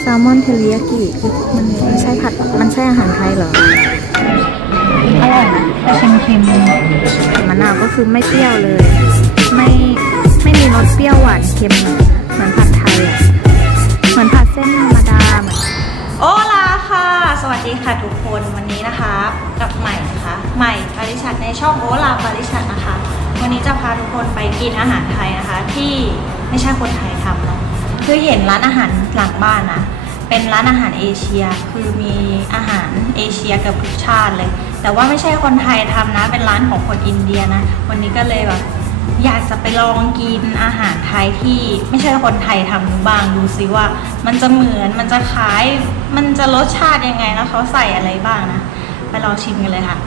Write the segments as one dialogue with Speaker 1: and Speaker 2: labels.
Speaker 1: แซลมอนเทริยากิคือมันมันใช่ผัด มันใช่อาหารไทยเหรอ อร่อยนะแต่เค็มๆมะนาวก็คือไม่เปรี้ยวเลย ไม่ไม่มีรสเปรี้ยวหวานเค็มเหมือนผัดไทยอะ เหมือนผัดเส้นธรรมดาเหมือน
Speaker 2: โอลาค่ะ สวัสดีค่ะทุกคนวันนี้นะคะกับใหม่นะคะ ใหม่ปาริชัดในช่องโอลาปาริชัดนะคะ วันนี้จะพาทุกคนไปกินอาหารไทยนะคะ ที่ไม่ใช่คนไทยทำเนาะ คือเห็นร้านอาหารหลังบ้านนะเป็นร้านอาหารเอเชีย คือมีอาหารเอเชียเกับทุกชาติเลย แต่ว่าไม่ใช่คนไทยทำนะ เป็นร้านของคนอินเดียนะ วันนี้ก็เลยแบบอยากจะไปลองกินอาหารไทยที่ไม่ใช่คนไทยทำดูบ้างดูซิว่า มันจะเหมือนมันจะคล้าย มันจะรสชาติยังไงแล้วเขาใส่อะไรบ้างนะ ไปลองชิมกันเลยค่ะ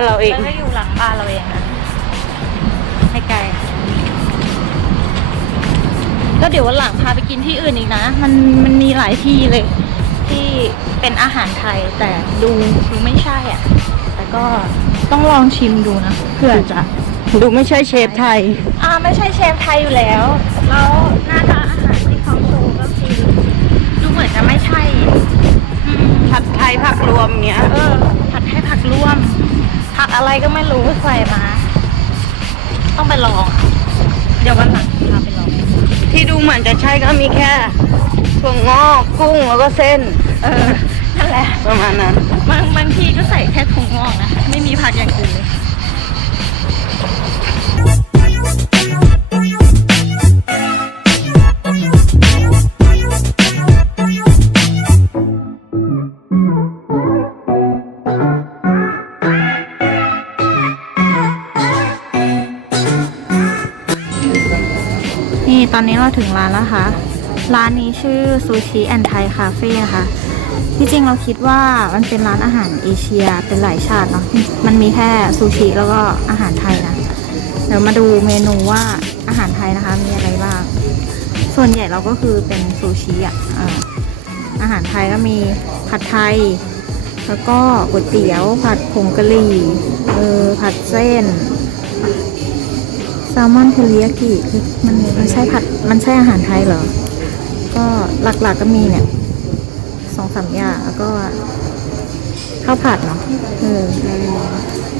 Speaker 2: าน
Speaker 3: เราเอง
Speaker 2: แล้วก็อยู่หลังบ้านเราเองนะไม่ไกลก็เดี๋ยววันหลังพาไปกินที่อื่นอีกนะ มันมันมีหลายที่เลย ที่เป็นอาหารไทยแต่ดูดูไม่ใช่อะ แต่ก็ต้องลองชิมดูนะเพื่อจะ
Speaker 3: ดูไม่ใช่เชฟไทย
Speaker 2: อ่าไม่ใช่เชฟไทยอยู่แล้ว แล้วหน้าตาอาหารที่เขาโชว์ก็คือดูเหมือนจะไม่ใช่อืม
Speaker 3: ผัดไทยผักรวมเงี้ย
Speaker 2: เออ ผัดให้ผักร่วม ผักอะไรก็ไม่รู้ใส่มา ต้องไปลองอะเดี๋ยววันหลังพาไปลอง
Speaker 3: ที่ดูเหมือนจะใช่ก็มีแค่ถั่วงอกกุ้งแล้วก็เส้น
Speaker 2: เออ นั่นแหละ
Speaker 3: ประมาณนั้น
Speaker 2: บางบางทีก็ใส่แค่ถุงงอกนะ ไม่มีผักอย่างอื่นเลย
Speaker 1: ตอนนี้เราถึงร้านแล้วค่ะ ร้านนี้ชื่อซูชิแอนไทคาเฟ่นะคะที่จริงเราคิดว่ามันเป็นร้านอาหารเอเชียเป็นหลายชาติเนาะ มันมีแค่ซูชิแล้วก็อาหารไทยนะ เดี๋ยวมาดูเมนูว่าอาหารไทยนะคะมีอะไรบ้าง ส่วนใหญ่เราก็คือเป็นซูชิอะอ่าอาหารไทยก็มีผัดไทย แล้วก็ก๋วยเตี๋ยว ผัดผงกะหรี่เออผัดเส้น แซลมอนเทริยากิคือมันมันใช่ผัดมันใช่อาหารไทยเหรอ ก็หลักๆก็มีเนี่ยสองสามอย่างแล้วก็ข้าวผัดเนาะเออ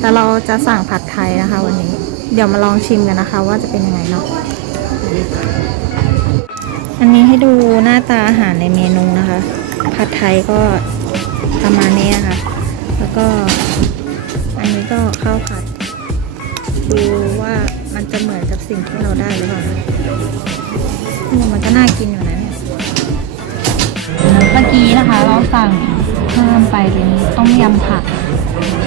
Speaker 1: แต่เราจะสั่งผัดไทยนะคะ วันนี้ เดี๋ยวมาลองชิมกันนะคะ ว่าจะเป็นยังไงเนาะอันนี้ให้ดูหน้าตาอาหารในเมนูนะคะ ผัดไทยก็ประมาณนี้นะคะ แล้วก็ อันนี้ก็ข้าวผัด ดูว่ามันจะเหมือนกับสิ่งที่เราได้หรือเปล่าอืมมันก็น่ากินอยู่นะเนี่ยเมื่อกี้นะคะ เราสั่งเพิ่มไปเป็นต้มยำผัก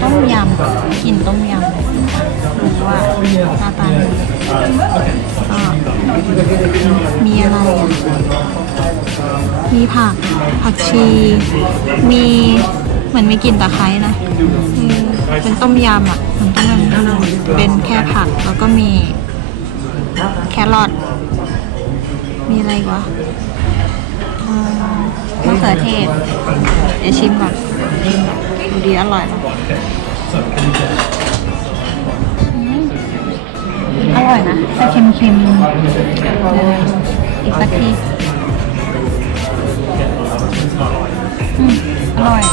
Speaker 1: ต้มยำกลิ่นต้มยำดูว่าหน้าตาก็มีอะไรอะมีผัก ผักชี มีเหมือนมีกลิ่นตะไคร้นะเป็นต้มยำอะเหมือนต้มยำ เป็นแค่ผักแล้วก็มีแครอทมีอะไรวะมะเขือเทศเดี๋ยวชิมก่อนดูดีอร่อยปะอืมอร่อยนะแต่เค็มๆอีกสักทีอร่อย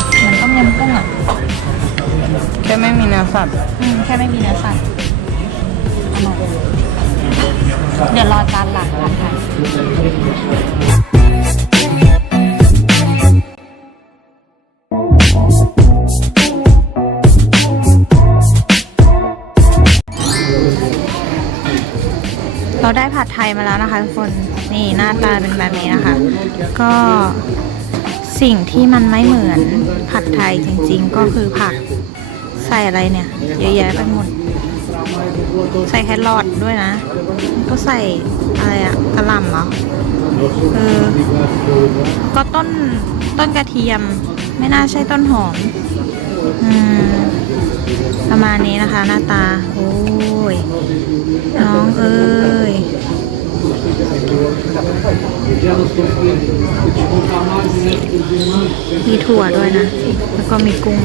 Speaker 3: แค่ไม่มีเนื้อสัตว์
Speaker 1: อืมแค่ไม่มีเนื้อสัตว์อร่อยเดี๋ยวรอจานหลังผัดไทยเราได้ผัดไทยมาแล้วนะคะทุกคนนี่หน้าตาเป็นแบบนี้นะคะ ก็สิ่งที่มันไม่เหมือนผัดไทยจริง ๆ ก็คือผัก ใส่อะไรเนี่ย เยอะแยะไปหมด ใส่แครอทด้วยนะ ก็ใส่อะไรอะกระหล่ำเหรอเออก็ต้นต้นกระเทียม ไม่น่าใช่ต้นหอม อืม ประมาณนี้นะคะ หน้าตา โอ้ย น้องเอ้ยมีถั่วด้วยนะ แล้วก็มีกุ้ง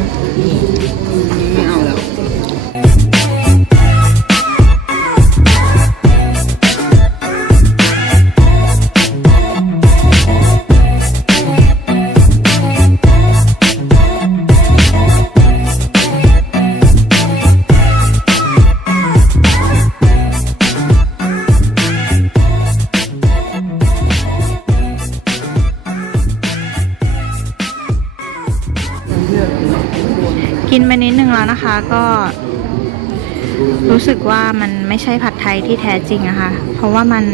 Speaker 1: กินไปนิดนึงแล้วนะคะก็ รู้สึกว่ามันไม่ใช่ผัดไทยที่แท้จริงอะค่ะเพราะว่ามัน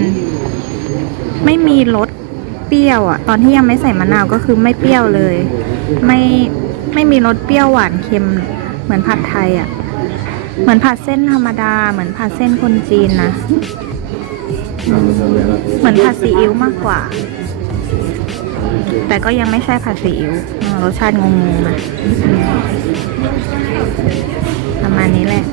Speaker 1: ไม่มีรสเปรี้ยวอะตอนที่ยังไม่ใส่มะนาวก็คือไม่เปรี้ยวเลย ไม่ไม่มีรสเปรี้ยวหวานเค็มเหมือนผัดไทยอะเหมือนผัดเส้นธรรมดา เหมือนผัดเส้นคนจีนนะเหมือนผัดซีอิ๊วมากกว่า แต่ก็ยังไม่ใช่ผัดซีอิ๊วอ่า รสชาติงงๆนะประมาณนี้แหละ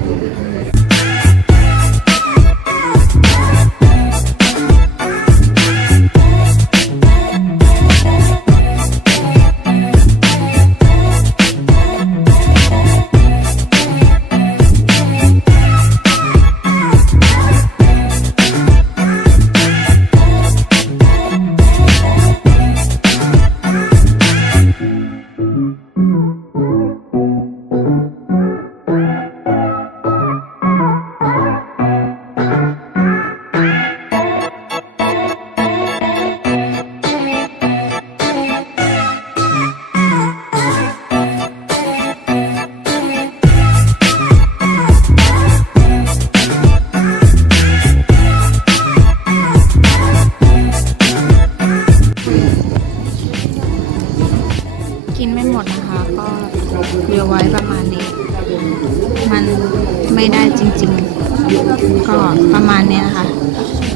Speaker 1: 你好。